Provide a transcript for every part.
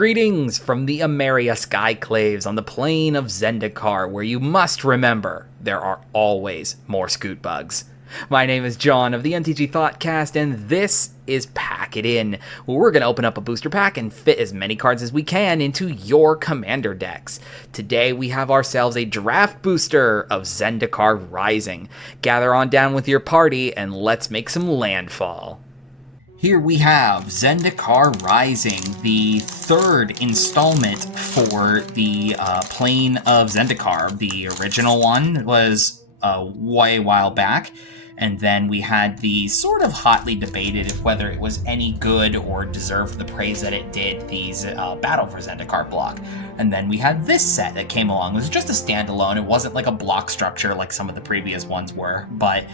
Greetings from the Ameria Skyclaves on the plain of Zendikar, where you must remember there are always more scoot bugs. My name is John of the NTG Thoughtcast, and this is Pack It In, where we're going to open up a booster pack and fit as many cards as we can into your commander decks. Today we have ourselves a draft booster of Zendikar Rising. Gather on down with your party and let's make some landfall. Here we have Zendikar Rising, the third installment for the Plane of Zendikar. The original one was way a while back, and then we had the sort of hotly debated if whether it was any good or deserved the praise that it did, these Battle for Zendikar block. And then we had this set that came along. It was just a standalone. It wasn't like a block structure like some of the previous ones were, but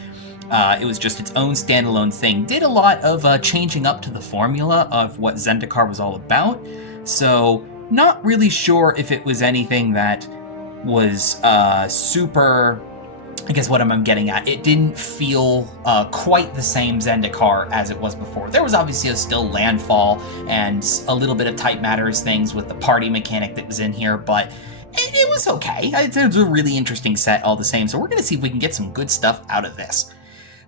it was just its own standalone thing. Did a lot of changing up to the formula of what Zendikar was all about. So not really sure if it was anything that was super... I guess what I'm getting at, it didn't feel quite the same Zendikar as it was before. There was obviously still landfall and a little bit of type matters things with the party mechanic that was in here, but it was okay. It was a really interesting set all the same, so we're going to see if we can get some good stuff out of this.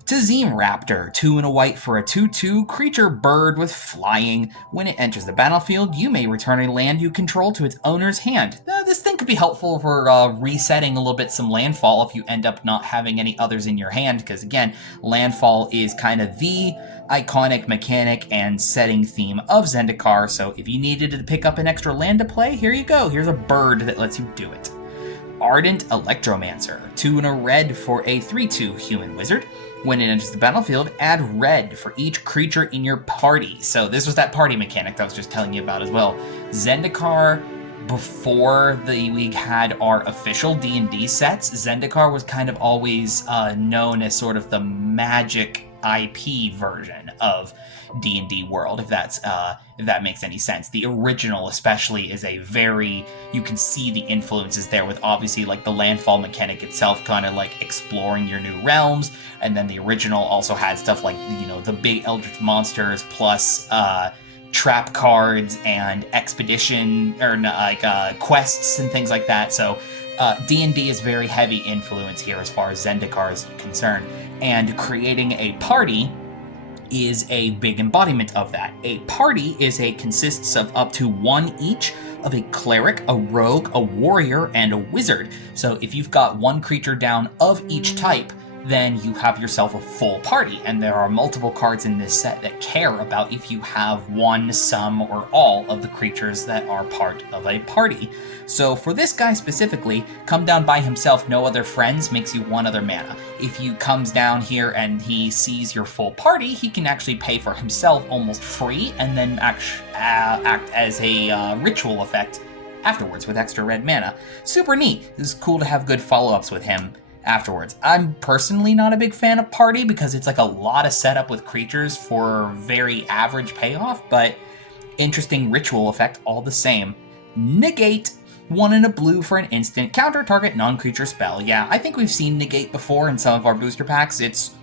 Tazim Raptor, 2 and a white for a 2/2 creature bird with flying. When it enters the battlefield, you may return a land you control to its owner's hand. This thing could be helpful for resetting a little bit some landfall if you end up not having any others in your hand, because again, landfall is kind of the iconic mechanic and setting theme of Zendikar, so if you needed to pick up an extra land to play, here you go. Here's a bird that lets you do it. Ardent Electromancer, 2 and a red for a 3/2 human wizard. When it enters the battlefield, add red for each creature in your party. So this was that party mechanic that I was just telling you about as well. Zendikar, before we had our official D&D sets, Zendikar was kind of always known as sort of the magic IP version of D&D world, if that makes any sense. The original especially is a very, you can see the influences there with obviously like the landfall mechanic itself kind of like exploring your new realms, and then the original also had stuff like, you know, the big eldritch monsters plus trap cards and expedition or quests and things like that. So D&D is very heavy influence here as far as Zendikar is concerned, and creating a party is a big embodiment of that. A party consists of up to one each of a cleric, a rogue, a warrior, and a wizard. So if you've got one creature down of each type, then you have yourself a full party, and there are multiple cards in this set that care about if you have one, some, or all of the creatures that are part of a party. So for this guy specifically, come down by himself, no other friends, makes you 1 other mana. If he comes down here and he sees your full party, he can actually pay for himself almost free, and then act as a ritual effect afterwards with extra red mana. Super neat. This is cool to have good follow-ups with him afterwards. I'm personally not a big fan of party because it's like a lot of setup with creatures for very average payoff, but interesting ritual effect all the same. Negate, 1 and a blue for an instant, counter target non-creature spell. Yeah, I think we've seen negate before in some of our booster packs. It's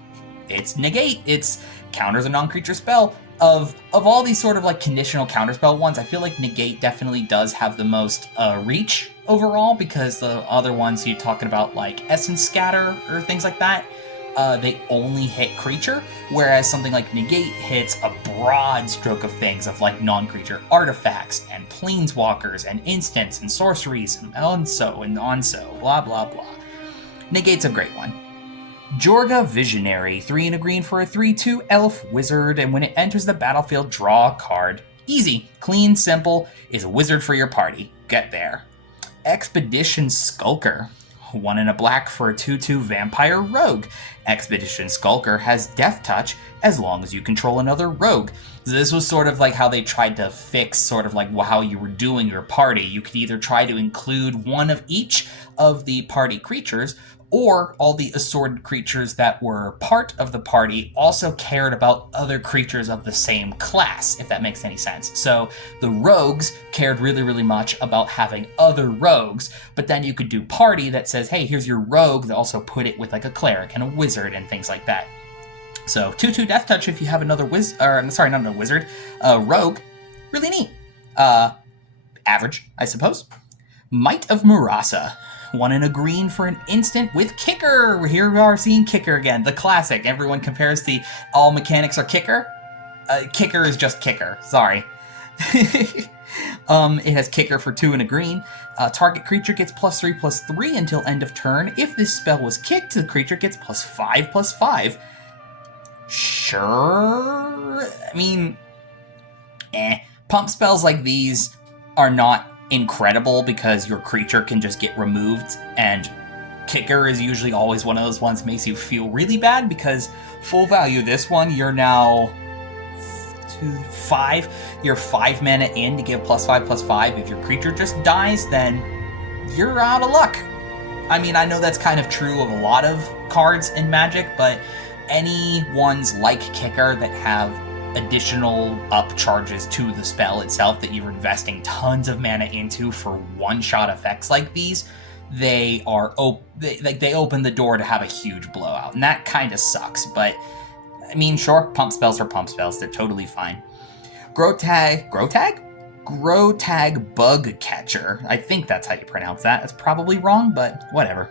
negate. It's counters a non-creature spell. Of all these sort of like conditional counterspell ones, I feel like negate definitely does have the most reach overall, because the other ones you're talking about like essence scatter or things like that, they only hit creature, whereas something like negate hits a broad stroke of things of like non-creature artifacts and planeswalkers and instants and sorceries and onso, blah blah blah. Negate's a great one. Jorga Visionary, 3 and a green for a 3/2 elf wizard, and when it enters the battlefield, draw a card. Easy, clean, simple, is a wizard for your party. Get there. Expedition Skulker, 1 and a black for a 2/2 vampire rogue. Expedition Skulker has death touch as long as you control another rogue. So this was sort of like how they tried to fix sort of like how you were doing your party. You could either try to include one of each of the party creatures, or all the assorted creatures that were part of the party also cared about other creatures of the same class, if that makes any sense. So the rogues cared really, really much about having other rogues, but then you could do party that says, hey, here's your rogue, that also put it with like a cleric and a wizard and things like that. So 2/2 death touch if you have another rogue. Really neat. Average, I suppose. Might of Murasa. 1 and a green for an instant with Kicker. Here we are seeing Kicker again, the classic. Everyone compares the all mechanics are Kicker. Kicker is just Kicker. Sorry. It has Kicker for 2 and a green. Target creature gets +3/+3 until end of turn. If this spell was kicked, the creature gets +5/+5. Sure. I mean, pump spells like these are not incredible because your creature can just get removed, and Kicker is usually always one of those ones that makes you feel really bad because full value this one, you're now 5. You're 5 mana in to give +5/+5. If your creature just dies, then you're out of luck. I mean, I know that's kind of true of a lot of cards in Magic, but any ones like Kicker that have additional up charges to the spell itself that you're investing tons of mana into for one-shot effects like these, they open the door to have a huge blowout, and that kind of sucks. But I mean, sure, pump spells are pump spells; they're totally fine. Grotag Bug Catcher. I think that's how you pronounce that. It's probably wrong, but whatever.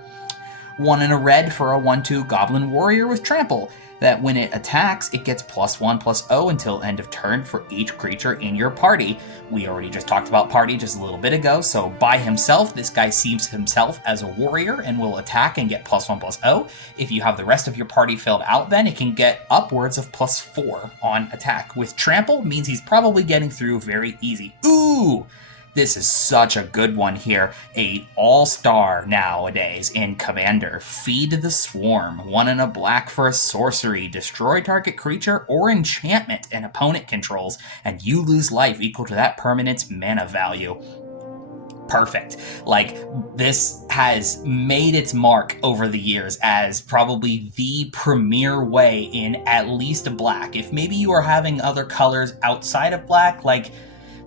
1 and a red for a 1/2 Goblin Warrior with Trample. That when it attacks, it gets +1/+0 until end of turn for each creature in your party. We already just talked about party just a little bit ago, so by himself, this guy sees himself as a warrior and will attack and get +1/+0. If you have the rest of your party filled out, then it can get upwards of +4 on attack. With Trample, means he's probably getting through very easy. Ooh! This is such a good one here. A all-star nowadays in Commander. Feed the Swarm. 1 and a black for a sorcery. Destroy target creature or enchantment an opponent controls, and you lose life equal to that permanent's mana value. Perfect. Like, this has made its mark over the years as probably the premier way in at least black. If maybe you are having other colors outside of black, like,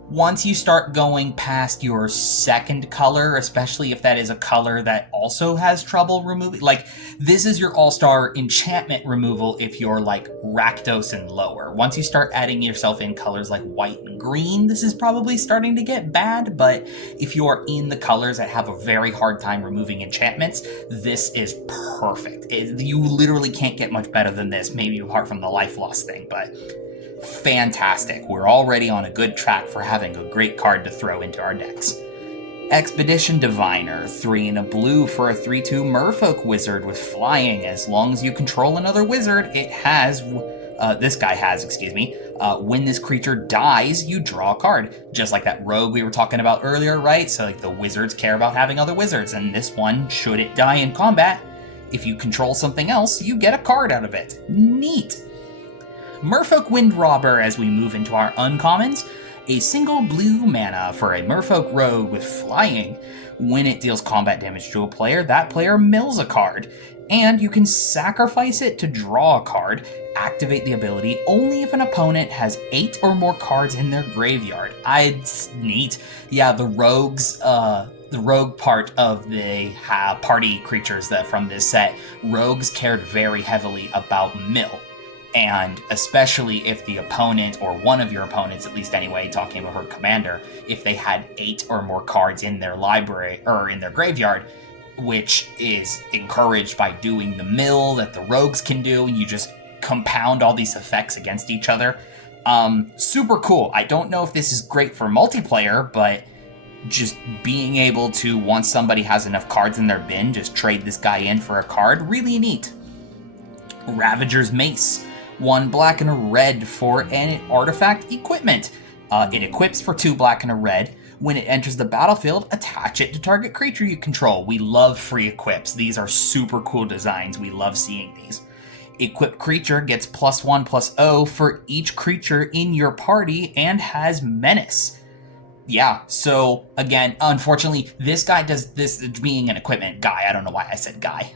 once you start going past your second color, especially if that is a color that also has trouble removing, like, this is your all-star enchantment removal if you're like Rakdos and lower. Once you start adding yourself in colors like white and green, this is probably starting to get bad, but if you are in the colors that have a very hard time removing enchantments, this is perfect. You literally can't get much better than this, maybe apart from the life loss thing, but fantastic. We're already on a good track for having a great card to throw into our decks. Expedition Diviner, 3 and a blue for a 3/2 Merfolk Wizard with flying. As long as you control another wizard, it has, when this creature dies, you draw a card. Just like that rogue we were talking about earlier, right? So like the wizards care about having other wizards, and this one, should it die in combat, if you control something else, you get a card out of it. Neat. Merfolk Windrobber as we move into our uncommons. A single blue mana for a Merfolk Rogue with flying. When it deals combat damage to a player, that player mills a card, and you can sacrifice it to draw a card. Activate the ability only if an opponent has 8 or more cards in their graveyard. It's neat. Yeah, the rogues, the rogue part of the party creatures that from this set, rogues cared very heavily about mill. And especially if the opponent, or one of your opponents at least anyway, talking about her commander, if they had 8 or more cards in their library, or in their graveyard, which is encouraged by doing the mill that the rogues can do, and you just compound all these effects against each other. Super cool. I don't know if this is great for multiplayer, but just being able to, once somebody has enough cards in their bin, just trade this guy in for a card, really neat. Ravager's Mace. 1 black and a red for an artifact equipment. It equips for 2 black and a red. When it enters the battlefield, attach it to target creature you control. We love free equips. These are super cool designs. We love seeing these. Equipped creature gets +1/+0 for each creature in your party and has menace. Yeah, so again, unfortunately, this guy does this being an equipment guy. I don't know why I said guy.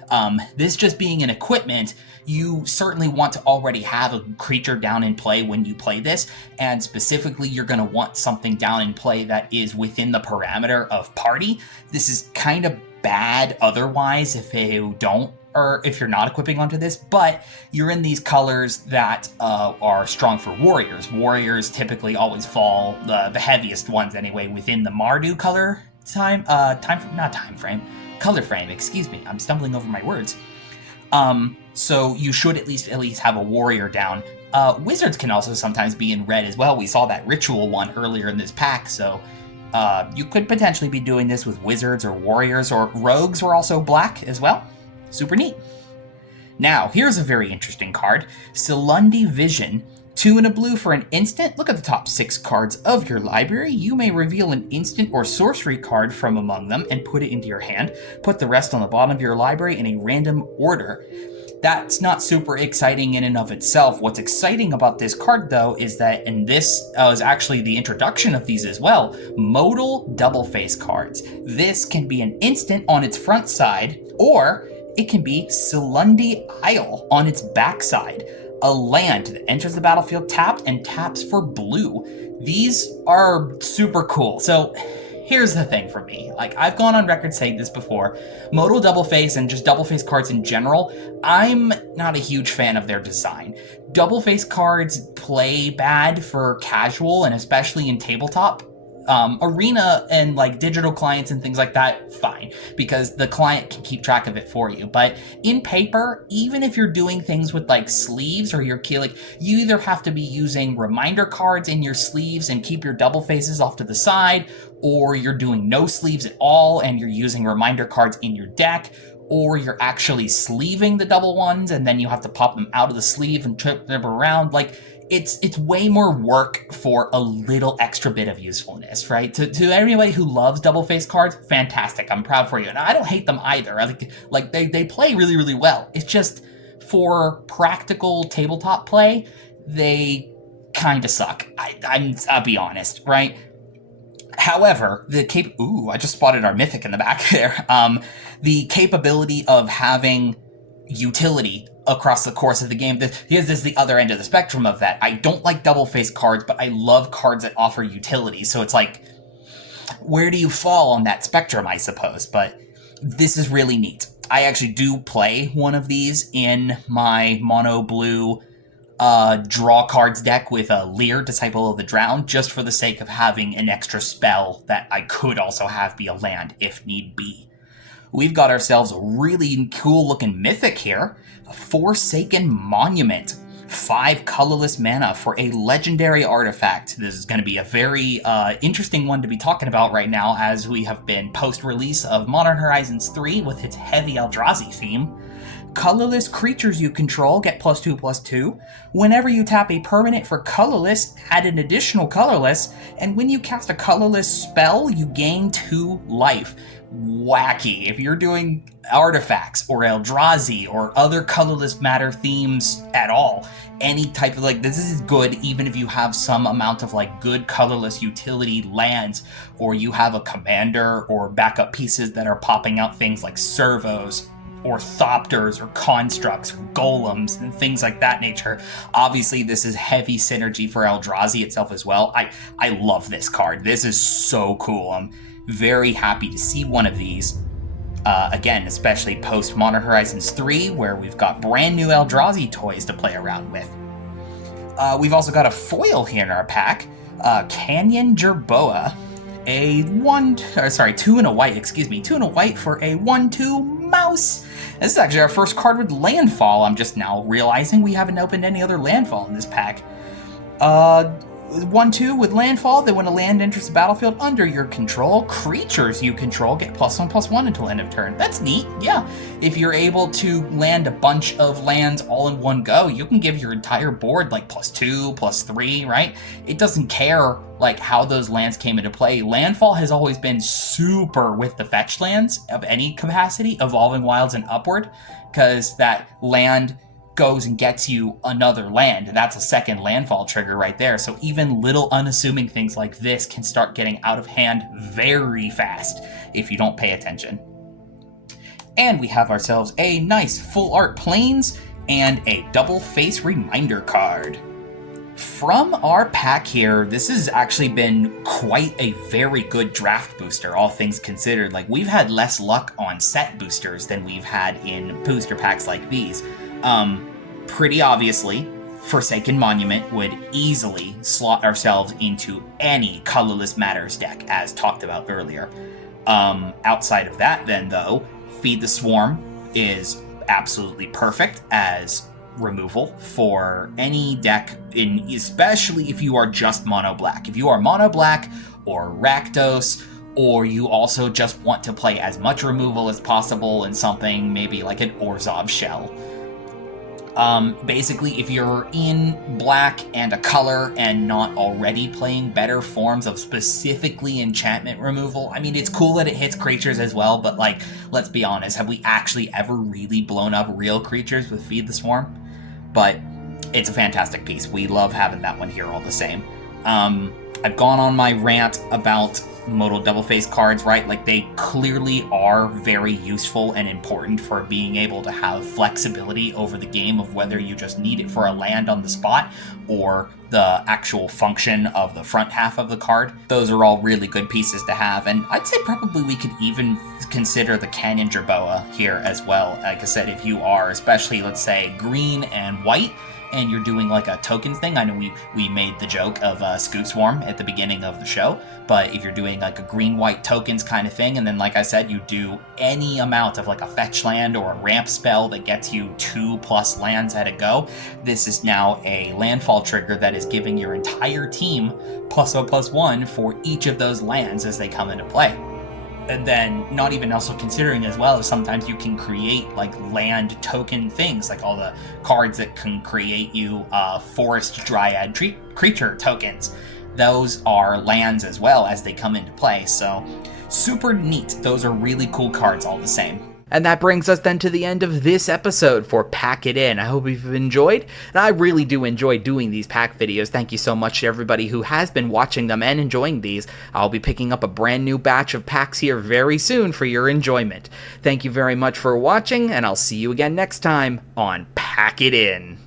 This just being an equipment, you certainly want to already have a creature down in play when you play this, and specifically, you're going to want something down in play that is within the parameter of party. This is kind of bad otherwise if you don't or if you're not equipping onto this, but you're in these colors that are strong for warriors. Warriors typically always fall, the heaviest ones anyway, within the Mardu color color frame, excuse me. I'm stumbling over my words. So you should at least have a warrior down. Wizards can also sometimes be in red as well. We saw that ritual one earlier in this pack, so you could potentially be doing this with wizards or warriors, or rogues were also black as well. Super neat. Now, here's a very interesting card. Silundi Vision. 2 and a blue for an instant. Look at the top 6 cards of your library. You may reveal an instant or sorcery card from among them and put it into your hand. Put the rest on the bottom of your library in a random order. That's not super exciting in and of itself. What's exciting about this card, though, is that, and this is actually the introduction of these as well, modal double face cards. This can be an instant on its front side, or it can be Silundi Isle on its back side. A land that enters the battlefield tapped and taps for blue. These are super cool. So here's the thing for me. Like, I've gone on record saying this before. Modal double face and just double face cards in general, I'm not a huge fan of their design. Double face cards play bad for casual and especially in tabletop. Arena and like digital clients and things like that, fine, because the client can keep track of it for you. But in paper, even if you're doing things with like sleeves or your key, like you either have to be using reminder cards in your sleeves and keep your double faces off to the side, or you're doing no sleeves at all and you're using reminder cards in your deck, or you're actually sleeving the double ones and then you have to pop them out of the sleeve and trip them around. Like, it's way more work for a little extra bit of usefulness, right? To anybody who loves double face cards, fantastic. I'm proud for you. And I don't hate them either. Like they play really, really well. It's just for practical tabletop play, they kind of suck. I'll be honest, right? However, I just spotted our mythic in the back there. The capability of having utility across the course of the game. This is the other end of the spectrum of that. I don't like double face cards, but I love cards that offer utility. So it's like, where do you fall on that spectrum, I suppose? But this is really neat. I actually do play one of these in my mono blue draw cards deck with a Lear, Disciple of the Drowned, just for the sake of having an extra spell that I could also have be a land if need be. We've got ourselves a really cool looking mythic here, a Forsaken Monument. 5 colorless mana for a legendary artifact. This is going to be a very interesting one to be talking about right now, as we have been post-release of Modern Horizons 3 with its heavy Eldrazi theme. Colorless creatures you control get +2/+2. Whenever you tap a permanent for colorless, add an additional colorless, and when you cast a colorless spell, you gain 2 life. Wacky. If you're doing artifacts or Eldrazi or other colorless matter themes at all, any type of this is good even if you have some amount of good colorless utility lands, or you have a commander or backup pieces that are popping out things like servos or thopters or constructs or golems and things like that nature. Obviously, this is heavy synergy for Eldrazi itself as well. I love this card. This is so cool. I'm very happy to see one of these. Again, especially post Modern Horizons 3, where we've got brand new Eldrazi toys to play around with. We've also got a foil here in our pack, Canyon Jerboa, 2 and a white, 2 and a white for a 1/2 mouse. This is actually our first card with landfall. I'm just now realizing we haven't opened any other landfall in this pack. 1/2 with landfall, then when a land enters the battlefield under your control, creatures you control get +1/+1 until end of turn. That's neat, yeah. If you're able to land a bunch of lands all in one go, you can give your entire board +2, +3, right? It doesn't care how those lands came into play. Landfall has always been super with the fetch lands of any capacity, Evolving Wilds and upward, because that land goes and gets you another land. That's a second landfall trigger right there. So even little unassuming things like this can start getting out of hand very fast if you don't pay attention. And we have ourselves a nice full art plains and a double face reminder card. From our pack here, this has actually been quite a very good draft booster, all things considered. Like, we've had less luck on set boosters than we've had in booster packs like these. Pretty obviously, Forsaken Monument would easily slot ourselves into any Colorless Matters deck, as talked about earlier. Outside of that, then, though, Feed the Swarm is absolutely perfect as removal for any deck, especially if you are just mono black. If you are mono black or Rakdos, or you also just want to play as much removal as possible in something maybe like an Orzhov shell. Basically, if you're in black and a color and not already playing better forms of specifically enchantment removal, I mean, it's cool that it hits creatures as well, but, like, let's be honest, have we actually ever really blown up real creatures with Feed the Swarm? But it's a fantastic piece. We love having that one here all the same. I've gone on my rant about modal double face cards, right? Like, they clearly are very useful and important for being able to have flexibility over the game of whether you just need it for a land on the spot or the actual function of the front half of the card. Those are all really good pieces to have, and I'd say probably we could even consider the Canyon Jerboa here as well. Like I said, if you are especially, let's say, green and white, and you're doing like a tokens thing. I know we made the joke of Scoot Swarm at the beginning of the show, but if you're doing like a green-white tokens kind of thing, and then like I said, you do any amount of like a fetch land or a ramp spell that gets you 2+ lands at a go, this is now a landfall trigger that is giving your entire team +0/+1 for each of those lands as they come into play. And then not even also considering as well, sometimes you can create like land token things, like all the cards that can create you forest dryad creature tokens. Those are lands as well as they come into play. So super neat. Those are really cool cards all the same. And that brings us then to the end of this episode for Pack It In. I hope you've enjoyed, and I really do enjoy doing these pack videos. Thank you so much to everybody who has been watching them and enjoying these. I'll be picking up a brand new batch of packs here very soon for your enjoyment. Thank you very much for watching, and I'll see you again next time on Pack It In.